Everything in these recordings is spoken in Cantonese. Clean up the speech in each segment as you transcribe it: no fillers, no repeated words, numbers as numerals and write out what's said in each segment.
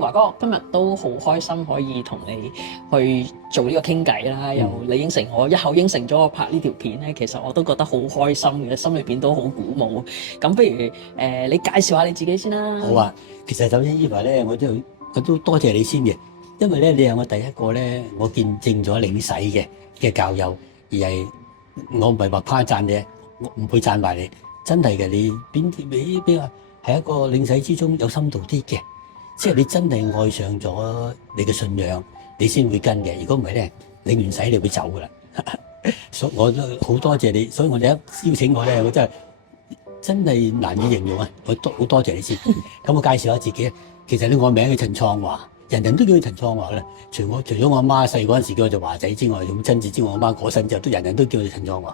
華哥，今日都好開心可以同你去做呢個傾偈啦，又你應承我一口應承咗我拍呢條片咧，其實我都覺得好開心嘅，心裏邊都好鼓舞。咁不如你介紹下你自己先啦。好啊，其實首先Eva咧，我都多謝你先嘅，因為咧你係我第一個咧，我見證咗領洗嘅教友，而係我唔係話誇讚你，我唔會讚埋你，真係嘅，你邊話係一個領洗之中有深度啲嘅。即係你真係愛上咗你嘅信仰，你先會跟嘅。如果唔係咧，領完洗你會走噶啦。所以我都好多謝你，所以我哋一邀請我咧，我真係難以形容啊！我好多謝你先。咁我介紹下自己，其實咧我名叫陳創華，人人都叫佢陳創華噶啦。除咗我阿媽細嗰陣時叫我做華仔之外，咁親自知我阿媽過身之後，都人人都叫佢陳創華。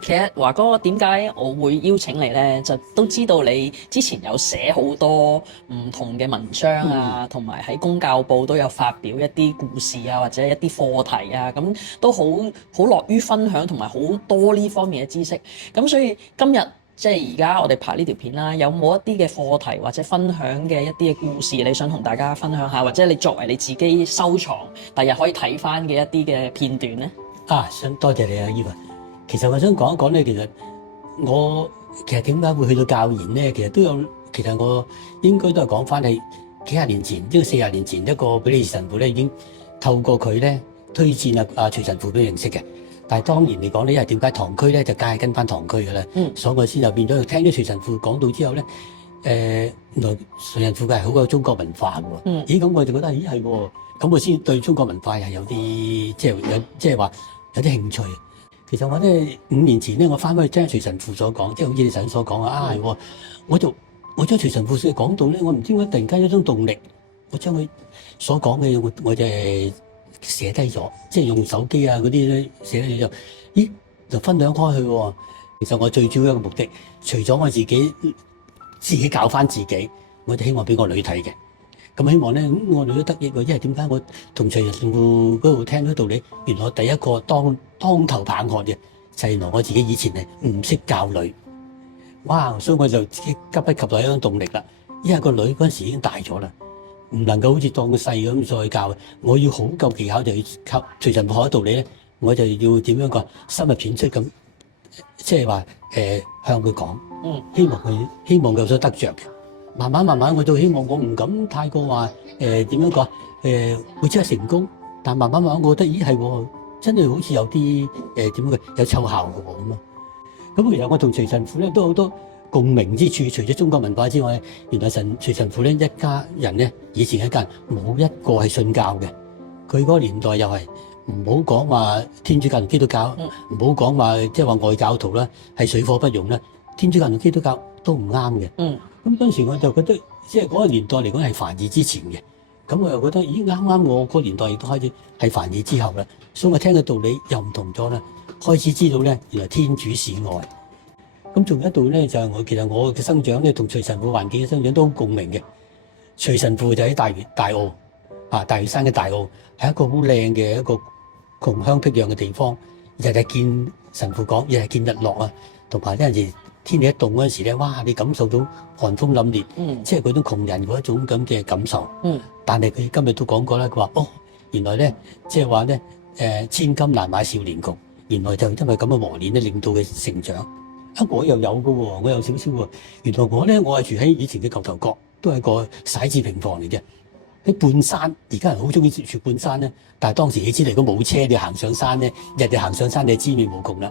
其實華哥點解我會邀請你呢？就都知道你之前有寫好多唔同嘅文章啊，同埋喺公教報都有發表一啲故事啊，或者一啲課題啊，咁都好樂於分享，同埋好多呢方面嘅知識。咁所以今日即係而家我哋拍呢條片啦，有冇一啲嘅課題或者分享嘅一啲嘅故事，你想同大家分享下，或者你作為你自己收藏，第日可以睇翻嘅一啲嘅片段呢？想多謝你啊，Eva。其實我想講一講咧，其實點解會去到教研咧？其實我應該都係講翻係幾廿年前，即係40年前一個比利時神父咧已經透過佢咧推薦阿徐神父俾認識嘅。但係當年嚟講咧，因為點解堂區咧就梗係跟翻堂區嘅啦，所以我先就變咗聽咗徐神父講到之後咧，原來徐神父係好有中國文化喎。咦，咁我就覺得係喎，咁我先對中國文化係有啲即係話有啲興趣。其實我咧5年前咧，我翻去聽徐神父所講，即係好似你神所講啊，係喎，我將徐神父所講到咧，我唔知點解突然間有一種動力，我將佢所講嘅我就寫低咗，即係用手機啊嗰啲咧寫低咗，咦就分享開去喎。其實我最主要一個目的，除咗我自己教翻自己，我就希望俾我女睇嘅。咁希望咧，我哋都得益喎。因為點解我同徐神父嗰度聽到道理，原來我第一個當頭棒喝嘅就係原來我自己以前係唔識教女，哇！所以我就自己急不及待一種動力啦。因為個女嗰陣時已經大咗啦，唔能夠好似當個細咁再教，我要好夠技巧，就要靠徐神父學道理咧，我就要點樣講深入淺出咁，即係話向佢講，希望佢有所得着嘅。慢慢，我就希望我唔敢太過話點樣講會即係成功，但慢慢，我覺得咦係喎，真係好似有啲點樣有奏效嘅喎咁啊！咁其實我同徐神父咧都好多共鳴之處，除咗中國文化之外，原來徐神父咧一家人咧以前一家人冇一個係信教嘅，佢嗰個年代又係唔好講話天主教同基督教，唔好講話即係話外教徒啦，係水火不容啦，天主教同基督教都唔啱嘅。咁嗰陣時我就覺得，即係嗰個年代嚟講係梵二之前嘅，咁我又覺得，咦啱我個年代亦都開始係梵二之後啦，所以我聽嘅道理又唔同咗啦，開始知道咧，原來天主是愛。咁仲有一度咧，就係其實我嘅生長咧，同徐神父環境嘅生長都好共鳴嘅。徐神父就喺大澳大嶼山嘅大澳，係一個好靚嘅一個窮鄉僻壤嘅地方，日日見神父講，日日見日落啊，同埋有陣時天氣一凍嗰陣時咧，哇！你感受到寒風凜冽，即係嗰種窮人嗰一種咁嘅感受。但係佢今日都講過啦，佢話原來咧，即係話咧，千金難買少年窮。原來就因為咁嘅磨練咧，令到佢成長。我又有嘅喎，我有少少喎。原來我係住喺以前嘅舊頭角，都係個徙置平房嚟嘅。喺半山，而家人好中意住半山咧。但係當時你知嚟，如果冇車，你行上山咧，日日行上山，你知味無窮啦。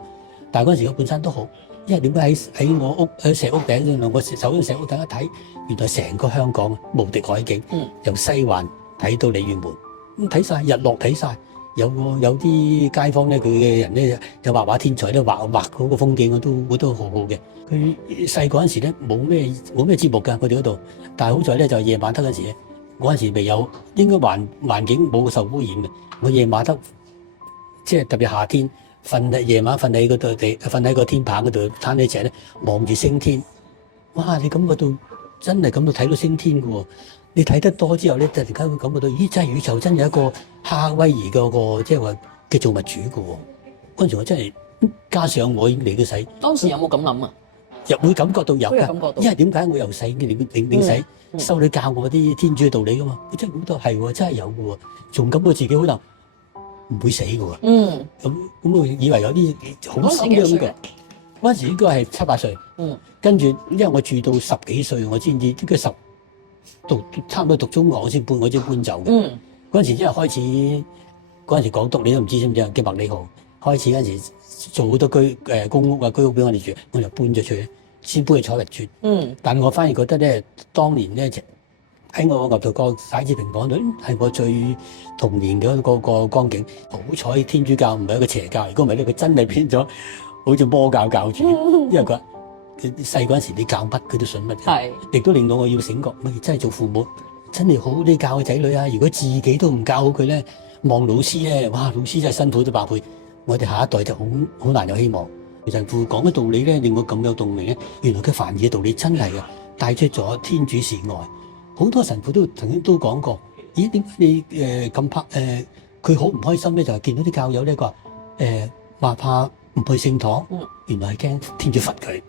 但係嗰陣時個半山都好。因為點解喺我屋喺石屋頂上，我手喺石屋頂一睇，原來成個香港無敵海景，由西環睇到鯉魚門，咁睇晒日落睇晒，有啲街坊咧，佢嘅人咧有畫天才咧，畫嗰個風景我都好好嘅。佢細個嗰陣時咧冇咩節目㗎，佢哋嗰度，但係好在咧就夜晚黑嗰陣時咧，嗰陣時未有，應該環境冇受污染嘅。我夜晚黑即係特別夏天。夜晚瞓喺個天棚嗰度攤起隻咧，望住星天，哇！你感覺到真係感到睇到星天嘅喎。你睇得多之後咧，突然間會感覺到，咦！真係宇宙真係一個夏威夷嗰個即係話嘅造物主嘅喎。嗰陣時我真係加上我已經嚟到使。當時有冇咁諗啊？又會感覺到有都有感覺㗎，到因為點解我由細嘅領洗修女教我啲天主嘅道理㗎嘛，真係好多係喎，真係有㗎喎，仲感覺自己可能唔會死㗎喎。咁我以為有啲好深嘅感覺。嗰陣時應該係7、8歲。跟住因為我住到10幾歲，我先至應該差唔多讀中學我先搬走嘅。嗰陣時因為開始嗰陣時港督你都唔知唔知啊？叫麥理浩開始嗰陣時做好多公屋啊居屋俾我哋住，我就搬咗出去，先搬去彩雲邨。但我反而覺得咧，當年咧喺我牛頭角徙置平房度係我最童年嘅個光景。好彩天主教唔係一個邪教，如果唔係咧，佢真係變咗好似魔教教主，因為佢細嗰陣時你教乜佢都信乜嘅，亦都令到我要醒覺，真係做父母真係好好啲教個仔女啊！如果自己都唔教好佢咧，望老師咧，哇！老師真係辛苦咗百倍，我哋下一代就好難有希望。神父講嘅道理咧，令我咁有動力咧，原來佢凡事嘅道理真係嘅，帶出咗天主是愛。好多神父都曾經都講過，咦？點解你咁佢好唔開心咧？就係見到啲教友咧，佢話怕唔去聖堂，原來係驚天主罰佢。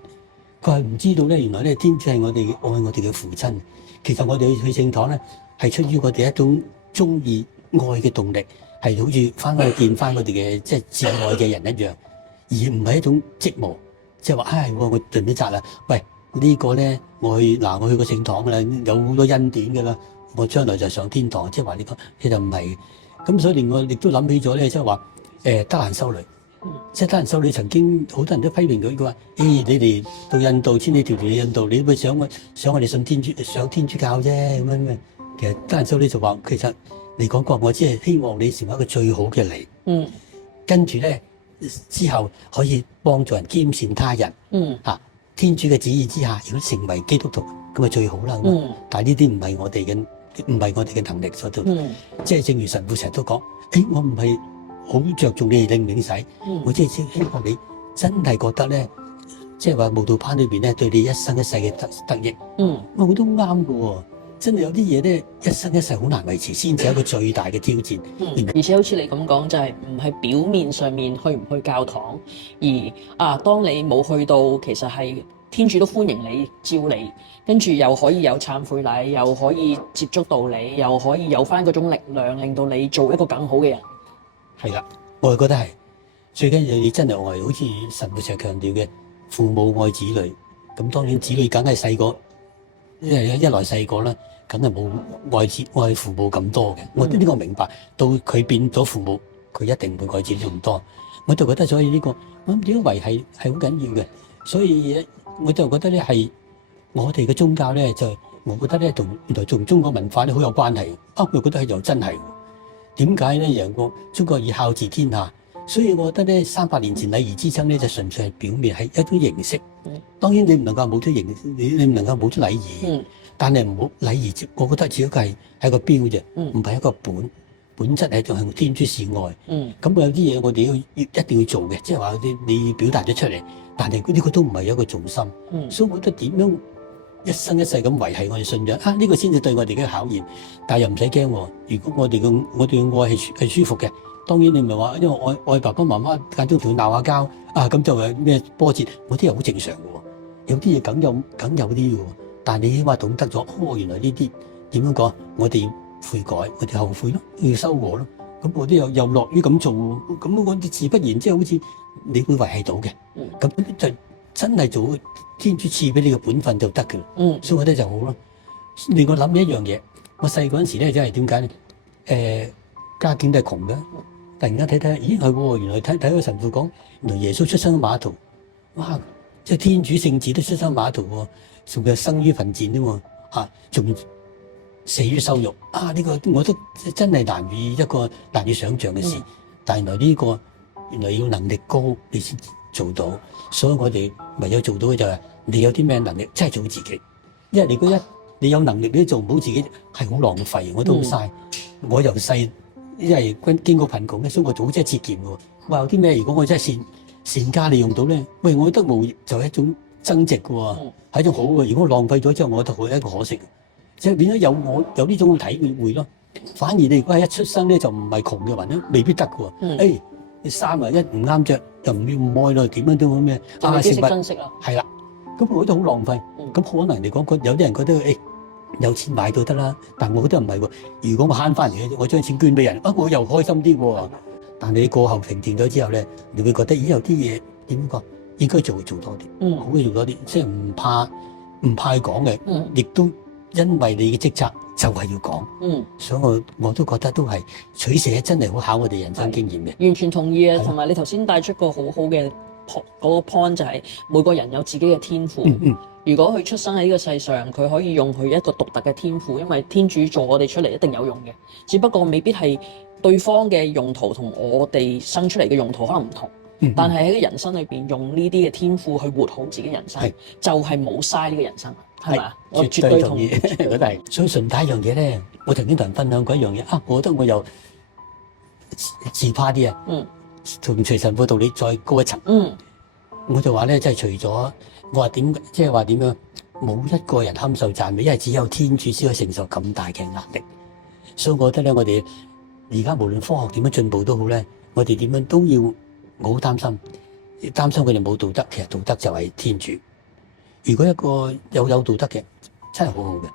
佢係唔知道咧，原來咧天主係我哋愛我哋嘅父親。其實我哋去聖堂咧，係出於我哋一種中意愛嘅動力，係好似翻去見翻我哋嘅即係至愛嘅人一樣，而唔係一種職務，即係話唉，我盡咗責啦。喂，呢個咧我去過聖堂㗎啦，有好多恩典㗎啦，我將來就上天堂。即係話呢個其實唔係。咁所以令我亦都諗起咗咧，即係話德蘭修女。即係德蘭修女曾經好多人都批評佢，佢話：你哋到印度千里迢迢去印度，你咪想我哋信天主上天主教啫咁樣。其實德蘭修女就話：其實你講過，我只係希望你成為一個最好嘅你。跟住咧之後可以幫助人兼善他人。天主嘅旨意之下，如果成為基督徒咁咪最好啦。但係呢啲唔係我哋嘅能力所做。即係正如神父成日都講：我唔係好着重你哋領唔領洗，我即係希望你真係覺得咧，即係話慕道班裏邊咧對你一生一世嘅得益。我都啱嘅喎，真係有啲嘢咧一生一世好難維持，先至係一個最大嘅挑戰。而且好似你咁講，就係唔係表面上面去唔去教堂，而當你冇去到，其實係天主都歡迎你召你，跟住又可以有懺悔禮，又可以接觸到你，又可以有翻嗰種力量，令到你做一個更好嘅人。係啦，我係覺得係最緊要你真係愛，好似神父成日強調嘅，父母愛子女。咁當然子女梗係細個，因為一來細個啦，梗係冇愛父母咁多嘅。我呢個明白，到佢變咗父母，佢一定會愛子女咁多。我就覺得所以呢個我諗點樣維係係好緊要嘅。所以我就覺得咧係我哋嘅宗教咧，就我覺得咧同原來同中國文化咧好有關係。我覺得係又真係。點解咧？人個中國以孝治天下，所以我覺得咧300年前禮儀之爭咧就純粹係表面，係一種形式。當然你唔能夠冇咗形，你唔能夠冇咗禮儀。但係唔好禮儀，我覺得只不過係個標啫，唔係一個本質係仲係天主是愛。咁有啲嘢我哋要一定要做嘅，即係話你表達咗出嚟，但係呢個都唔係一個重心。所以我覺得點樣一生一世咁維繫我哋信仰呢個先至對我哋嘅考驗。但係又唔使驚喎，如果我哋嘅愛係舒服嘅，當然你唔係話因為愛爸爸媽媽間中同佢鬧下交咁就係咩波折，嗰啲係好正常嘅喎。有啲嘢梗有啲嘅喎，但係你起碼懂得咗，原來呢啲點樣講，我哋要悔改，我哋後悔咯，要修和咯。咁我啲又樂於咁做，咁我哋自不然即係好似你會維繫到嘅。咁就真係做天主賜俾你嘅本分就得嘅。所以我覺得就好咯。令我諗起一樣嘢，我細嗰陣時咧，真係點解咧？家境都係窮嘅，突然間睇睇，咦係喎，原來睇個神父講，原來耶穌出生喺碼頭，哇！即係天主聖子都出生喺碼頭喎，仲係生於貧賤啫喎，仲死於羞辱呢個我都真係難以想像嘅事。但係原來要能力高你先做到，所以我哋唯有做到嘅就係你有啲咩能力，真係做好自己。因為你有能力你都做唔好自己，係好浪費，我都好嘥。我由細因為經過貧窮咧，所以我做即係節儉喎。話有啲咩，如果我真係善加利用到咧，喂，我覺得就係一種增值嘅喎，係一種好嘅。如果我浪費咗之後，我覺得係一個可惜。即係變咗有呢種體會咯。反而你如果係一出生咧就唔係窮嘅人咧，未必得嘅喎。你衫一唔啱着，就唔要唔愛咯，點樣都咁咩？就未必識珍惜啦。係啦，咁我覺得好浪費。咁可能嚟講，有啲人覺得有錢買到得啦，但我覺得唔係喎。如果我慳翻嚟嘅，我將錢捐俾人，我又開心啲喎。但係你過後平靜咗之後咧，你會覺得咦有啲嘢點講應該做多啲，好嘅做多啲，即係唔怕去講嘅，亦都因為你嘅職責就係要講，所以我都覺得都係取捨真係好考我哋人生經驗嘅。完全同意啊！同埋你頭先帶出個好嘅嗰個 point 就係每個人有自己嘅天賦。如果佢出生喺呢個世上，佢可以用佢一個獨特嘅天賦，因為天主做我哋出嚟一定有用嘅，只不過未必係對方嘅用途同我哋生出嚟嘅用途可能唔同。但係喺人生裏邊用呢啲嘅天賦去活好自己人生，就係冇嘥呢個人生，係咪？我絕對同意。我都係。所以順帶一樣嘢咧，我曾經同人分享過一樣嘢啊，我覺得我又自誇啲啊。同隨神父道理再高一層。我就話咧，即係除咗我話點，即係話點樣，冇一個人堪受讚美，因為只有天主先可以承受咁大嘅壓力。所以我覺得咧，我哋而家無論科學點樣進步都好咧，我哋點樣都要，我好擔心佢哋冇道德。其實道德就係天主。如果一個有道德嘅，真係好好嘅。